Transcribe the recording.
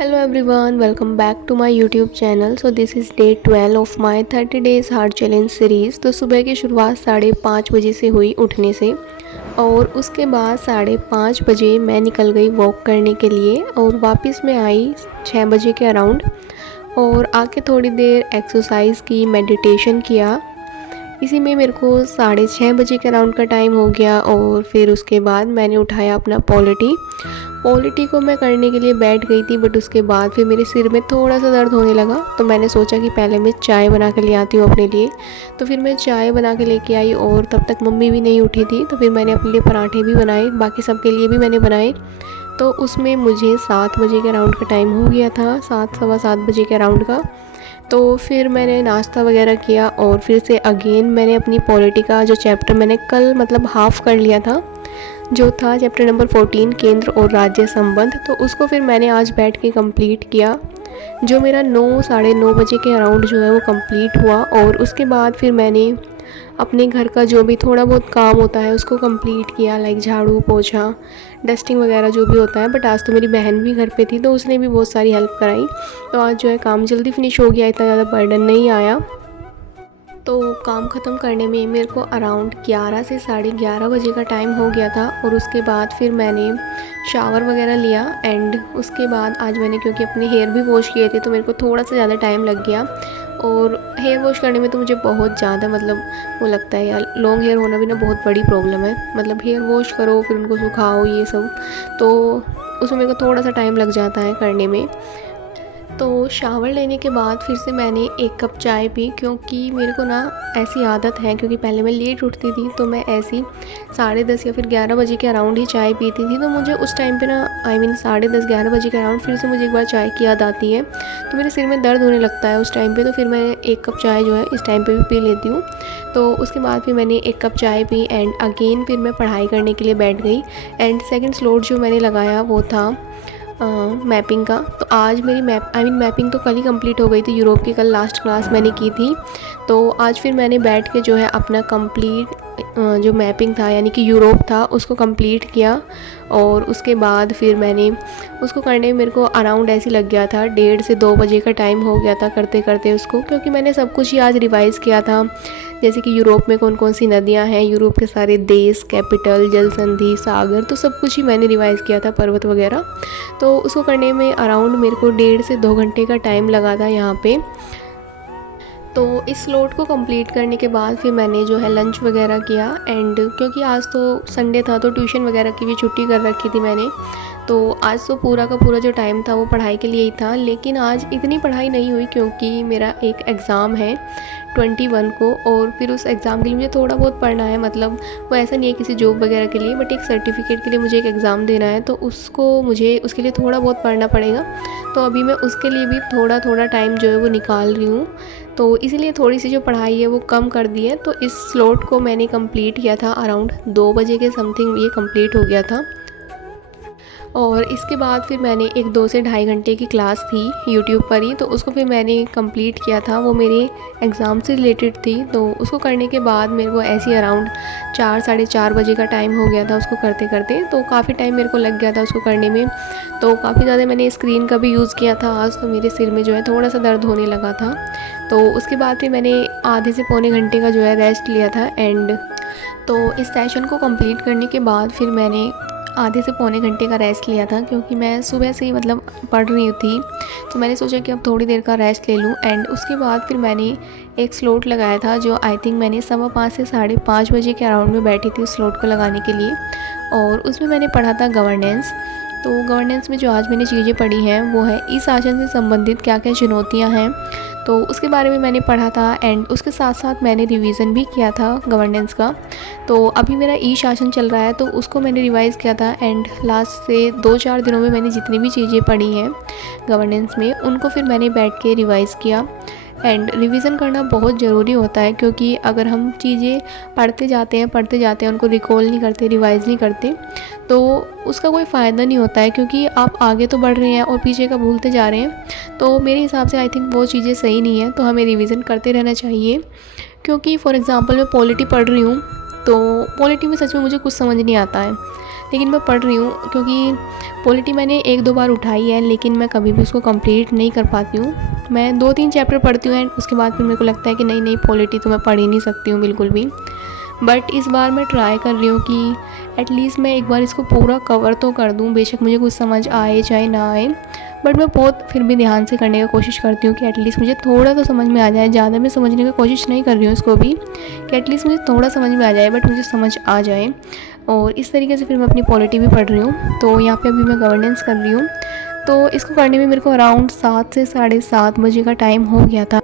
Hello everyone, welcome back to my YouTube channel. So this is day 12 of my 30 days hard challenge series. तो सुबह की शुरुआत 5:30 बजे से हुई उठने से, और उसके बाद 5:30 बजे मैं निकल गई वॉक करने के लिए और वापस मैं आई 6 बजे के अराउंड। और आके थोड़ी देर एक्सरसाइज की, मेडिटेशन किया। इसी में मेरे को 6:30 बजे के अराउंड का टाइम हो गया। और फिर उसके बाद मैंने उठाया अपना पॉलिटी को मैं करने के लिए बैठ गई थी, बट उसके बाद फिर मेरे सिर में थोड़ा सा दर्द होने लगा। तो मैंने सोचा कि पहले मैं चाय बना के ले आती हूँ अपने लिए। तो फिर मैं चाय बना के लेके आई और तब तक मम्मी भी नहीं उठी थी। तो फिर मैंने अपने लिए पराठे भी बनाए, बाकी सबके लिए भी मैंने बनाए। तो उसमें मुझे 7 बजे के अराउंड का टाइम हो गया था, 7 सवा 7 बजे के अराउंड का। तो फिर मैंने नाश्ता वगैरह किया और फिर से अगेन मैंने अपनी पॉलिटी का जो चैप्टर मैंने कल हाफ़ कर लिया था, जो था चैप्टर नंबर 14 केंद्र और राज्य संबंध, तो उसको फिर मैंने आज बैठ के कंप्लीट किया, जो मेरा 9 साढ़े 9 बजे के अराउंड जो है वो कंप्लीट हुआ। और उसके बाद फिर मैंने अपने घर का जो भी थोड़ा बहुत काम होता है उसको कंप्लीट किया, लाइक झाड़ू पोछा, डस्टिंग वगैरह जो भी होता है। बट आज तो मेरी बहन भी घर पे थी, तो उसने भी बहुत सारी हेल्प कराई। तो आज जो है काम जल्दी फिनिश हो गया, इतना ज़्यादा बर्डन नहीं आया। तो काम ख़त्म करने में मेरे को अराउंड 11 से 11:30 बजे का टाइम हो गया था। और उसके बाद फिर मैंने शावर वगैरह लिया एंड उसके बाद आज मैंने, क्योंकि अपने हेयर भी वॉश किए थे, तो मेरे को थोड़ा सा ज़्यादा टाइम लग गया। और हेयर वॉश करने में तो मुझे बहुत ज़्यादा वो लगता है यार, लॉन्ग हेयर होना भी ना बहुत बड़ी प्रॉब्लम है। हेयर वॉश करो फिर उनको सुखाओ, ये सब, तो उसमें मेरे को थोड़ा सा टाइम लग जाता है करने में। तो शावर लेने के बाद फिर से मैंने 1 कप चाय पी, क्योंकि मेरे को ना ऐसी आदत है, क्योंकि पहले मैं लेट उठती थी, तो मैं ऐसी 10:30 या फिर 11 बजे के अराउंड ही चाय पीती थी। तो मुझे उस टाइम पे ना 10:30 11 बजे के अराउंड फिर से मुझे एक बार चाय की याद आती है, तो मेरे सिर में दर्द होने लगता है उस टाइम पे। तो फिर मैं 1 कप चाय जो है इस टाइम पे भी पी लेती हूँ। तो उसके बाद फिर मैंने 1 कप चाय पी एंड अगेन फिर मैं पढ़ाई करने के लिए बैठ गई। एंड सेकेंड स्लॉट जो मैंने लगाया वो था मैपिंग का। तो आज मेरी मैपिंग तो कल ही कंप्लीट हो गई थी, यूरोप की कल लास्ट क्लास मैंने की थी। तो आज फिर मैंने बैठ के जो है अपना कंप्लीट जो मैपिंग था, यानी कि यूरोप था, उसको कंप्लीट किया। और उसके बाद फिर मैंने उसको करने में मेरे को अराउंड ऐसे लग गया था 1:30 से 2 बजे का टाइम हो गया था करते करते उसको, क्योंकि मैंने सब कुछ ही आज रिवाइज़ किया था, जैसे कि यूरोप में कौन कौन सी नदियां हैं, यूरोप के सारे देश, कैपिटल, जल संधि, सागर, तो सब कुछ ही मैंने रिवाइज़ किया था, पर्वत वगैरह। तो उसको करने में अराउंड मेरे को 1.5 से 2 घंटे का टाइम लगा था यहाँ पे। तो इस स्लॉट को कंप्लीट करने के बाद फिर मैंने जो है लंच वगैरह किया। एंड क्योंकि आज तो संडे था, तो ट्यूशन वगैरह की भी छुट्टी कर रखी थी मैंने, तो आज तो पूरा का पूरा जो टाइम था वो पढ़ाई के लिए ही था। लेकिन आज इतनी पढ़ाई नहीं हुई, क्योंकि मेरा एक एग्ज़ाम है 21 को, और फिर उस एग्ज़ाम के लिए मुझे थोड़ा बहुत पढ़ना है। वो ऐसा नहीं है किसी जॉब वगैरह के लिए, बट एक सर्टिफिकेट के लिए मुझे एक एग्ज़ाम देना है, तो मुझे उसके लिए थोड़ा बहुत पढ़ना पड़ेगा। तो अभी मैं उसके लिए भी थोड़ा थोड़ा टाइम जो है वो निकाल रही हूँ। तो इसीलिए थोड़ी सी जो पढ़ाई है वो कम कर दी है। तो इस स्लॉट को मैंने कंप्लीट किया था अराउंड 2 बजे के समथिंग, ये कंप्लीट हो गया था। और इसके बाद फिर मैंने एक 2 से ढाई घंटे की क्लास थी यूट्यूब पर ही, तो उसको फिर मैंने कंप्लीट किया था। वो मेरे एग्ज़ाम से रिलेटेड थी। तो उसको करने के बाद मेरे को ऐसे अराउंड 4 साढ़े 4 बजे का टाइम हो गया था उसको करते करते। तो काफ़ी टाइम मेरे को लग गया था उसको करने में। तो काफ़ी ज़्यादा मैंने स्क्रीन का भी यूज़ किया था आज, तो मेरे सिर में जो है थोड़ा सा दर्द होने लगा था। तो उसके बाद फिर मैंने आधे से पौने घंटे का जो है रेस्ट लिया था। एंड तो इस सेशन को कंप्लीट करने के बाद फिर मैंने आधे से पौने घंटे का रेस्ट लिया था, क्योंकि मैं सुबह से ही पढ़ रही थी, तो मैंने सोचा कि अब थोड़ी देर का रेस्ट ले लूँ। एंड उसके बाद फिर मैंने एक स्लॉट लगाया था, जो आई थिंक मैंने 5:15 से 5:30 बजे के अराउंड में बैठी थी उस स्लॉट को लगाने के लिए। और उसमें मैंने पढ़ा था गवर्नेंस। तो गवर्नेंस में जो आज मैंने चीज़ें पढ़ी हैं वो है ई शासन से संबंधित क्या क्या चुनौतियाँ हैं, तो उसके बारे में मैंने पढ़ा था। एंड उसके साथ साथ मैंने रिवीजन भी किया था गवर्नेंस का। तो अभी मेरा ई शासन चल रहा है, तो उसको मैंने रिवाइज़ किया था। एंड लास्ट से 2-4 दिनों में मैंने जितनी भी चीज़ें पढ़ी हैं गवर्नेंस में, उनको फिर मैंने बैठ के रिवाइज़ किया। एंड रिवीजन करना बहुत ज़रूरी होता है, क्योंकि अगर हम चीज़ें पढ़ते जाते हैं उनको रिकॉल नहीं करते, रिवाइज़ नहीं करते, तो उसका कोई फ़ायदा नहीं होता है, क्योंकि आप आगे तो बढ़ रहे हैं और पीछे का भूलते जा रहे हैं। तो मेरे हिसाब से आई थिंक वो चीज़ें सही नहीं है, तो हमें रिवीजन करते रहना चाहिए। क्योंकि फॉर एग्ज़ाम्पल मैं पॉलिटी पढ़ रही हूँ, तो पॉलिटी में सच में मुझे कुछ समझ नहीं आता है। लेकिन मैं पढ़ रही हूँ, क्योंकि पॉलिटी मैंने 1-2 बार उठाई है लेकिन मैं कभी भी उसको कंप्लीट नहीं कर पाती हूँ। मैं 2-3 चैप्टर पढ़ती हूँ एंड उसके बाद फिर मेरे को लगता है कि नहीं नहीं, पॉलिटी तो मैं पढ़ ही नहीं सकती हूँ बिल्कुल भी। बट इस बार मैं ट्राई कर रही हूँ कि एटलीस्ट मैं एक बार इसको पूरा कवर तो कर दूँ, बेशक मुझे कुछ समझ आए चाहे ना आए। बट मैं बहुत फिर भी ध्यान से करने की कोशिश करती हूँ कि एटलीस्ट मुझे थोड़ा तो समझ में आ जाए। ज़्यादा मैं समझने की कोशिश नहीं कर रही हूँ इसको भी, कि एटलीस्ट मुझे थोड़ा समझ में आ जाए, बट मुझे समझ आ जाए। और इस तरीके से फिर मैं अपनी पॉलिटी भी पढ़ रही हूँ। तो यहाँ पे अभी मैं गवर्नेंस कर रही हूँ। तो इसको करने में मेरे को अराउंड 7 से साढ़े 7 बजे का टाइम हो गया था।